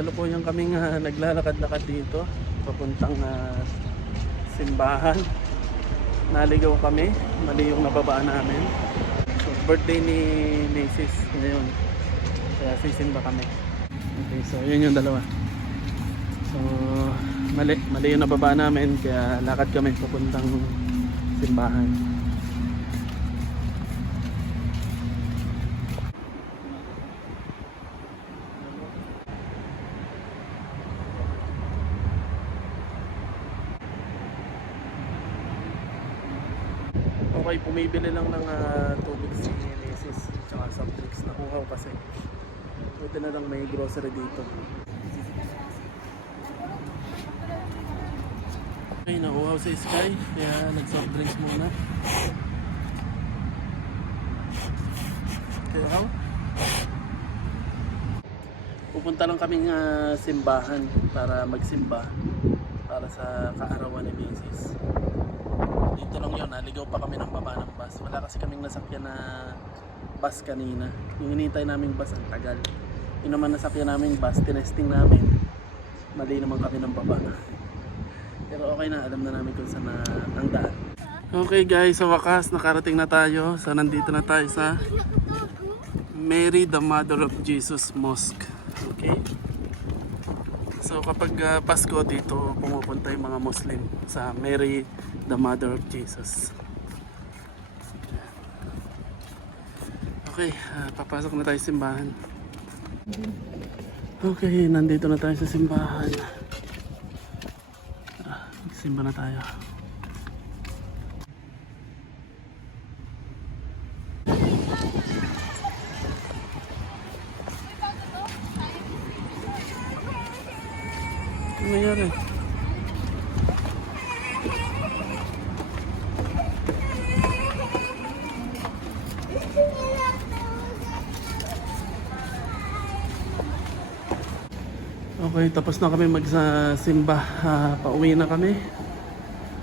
kasalukuyan kaming naglalakad-lakad dito papuntang simbahan. Naligaw kami, mali yung nababaan namin. So, birthday ni Macy's ngayon, kaya sisimba kami. Okay, so yun yung dalawa. So mali yung nababaan namin, kaya lakad kami papuntang simbahan. Okay, pumibili lang ng tubig si Macy's tsaka soft drinks. Nakuhaw kasi. Buti na lang may grocery dito. Okay, nakuhaw si Sky, kaya nag-soft drinks muna. Okay, how? Pupunta lang kaming simbahan para magsimba para sa kaarawan ni Macy's. Dito lang yun, naligaw pa kami ng baba ng bus. Wala kasi kaming nasakyan na bus kanina. Yung hinihintay naming bus ang tagal. Yung naman nasakyan naming bus, tinesting namin, mali naman kami ng baba. Pero okay na, alam na namin kung saan na ang daan. Okay guys, sa wakas nakarating na tayo. So nandito na tayo sa Mary the Mother of Jesus Mosque. Okay. So kapag Pasko dito pumupunta yung mga Muslim sa Mary the Mother of Jesus. Okay, papasok na tayo sa simbahan. Okay, nandito na tayo sa simbahan. Magsimba na tayo. Ano nangyari? Okay, tapos na kami magsimba. Pauwi na kami.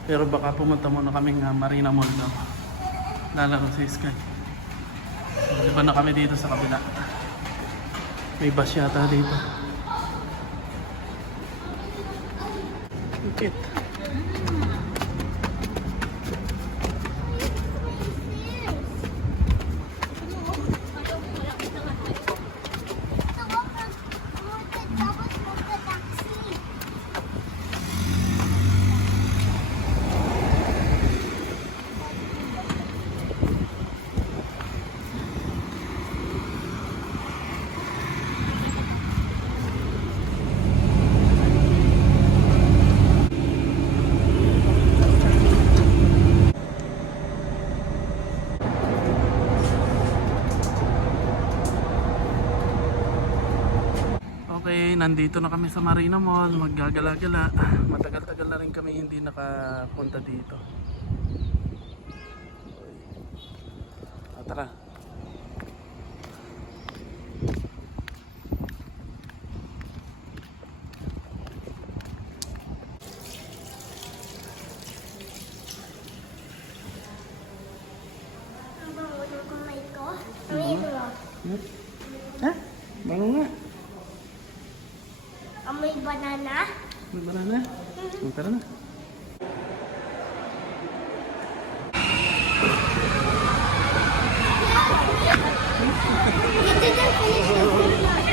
Pero baka pumunta muna kaming Marina Mall na lalaro si Sky. So, iba na kami dito sa kabila. May bus yata dito. Ikit. Okay, nandito na kami sa Marina Mall, maggagala-gala. Matagal-tagal na rin kami hindi nakapunta dito. Tara. Ha? Bango nga. May banana? May banana? Tara na. You didn't finish the banana.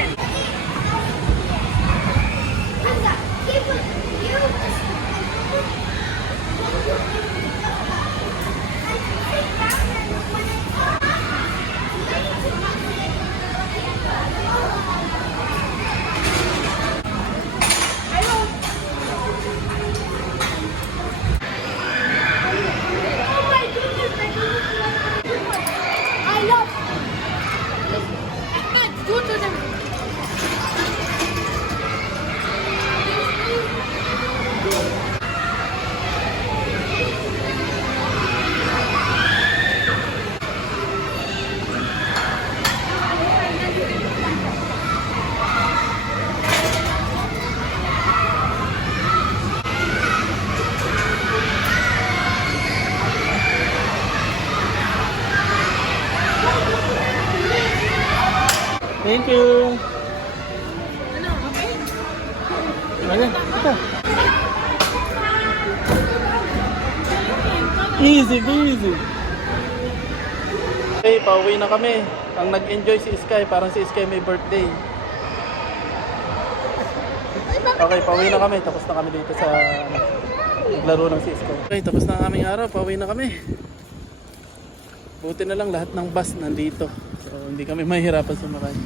Thank you. Ano, okay? Easy, easy. Okay, pauwi na kami. Ang nag-enjoy si Sky, parang si Sky may birthday. Okay, pauwi na kami. Tapos na kami dito sa naglaro ng si Sky. Okay, tapos na ang aming araw. Pauwi na kami. Buti na lang lahat ng bus nandito. So, hindi kami mahihirapan sumakay.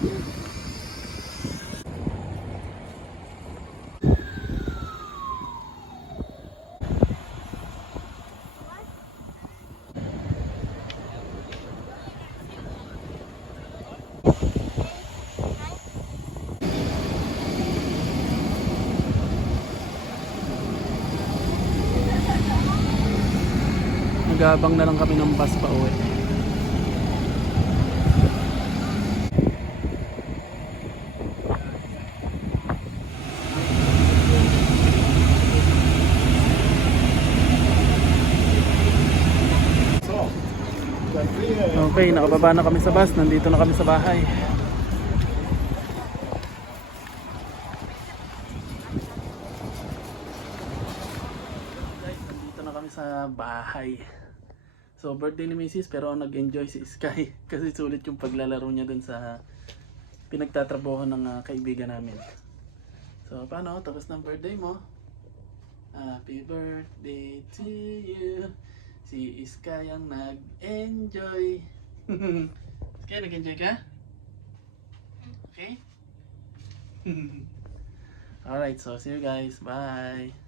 Nag-aabang na lang kami ng bus pa uwi. Okay, nakababa na kami sa bus. Nandito na kami sa bahay. Guys, nandito na kami sa bahay. So, birthday ni Mrs. pero nag-enjoy si Sky kasi sulit yung paglalaro niya dun sa pinagtatrabaho ng kaibigan namin. So, paano? Tapos ng birthday mo. Happy birthday to you. Si Sky ang nag-enjoy. Sky, nag-enjoy ka? Okay? Alright, so see you guys. Bye!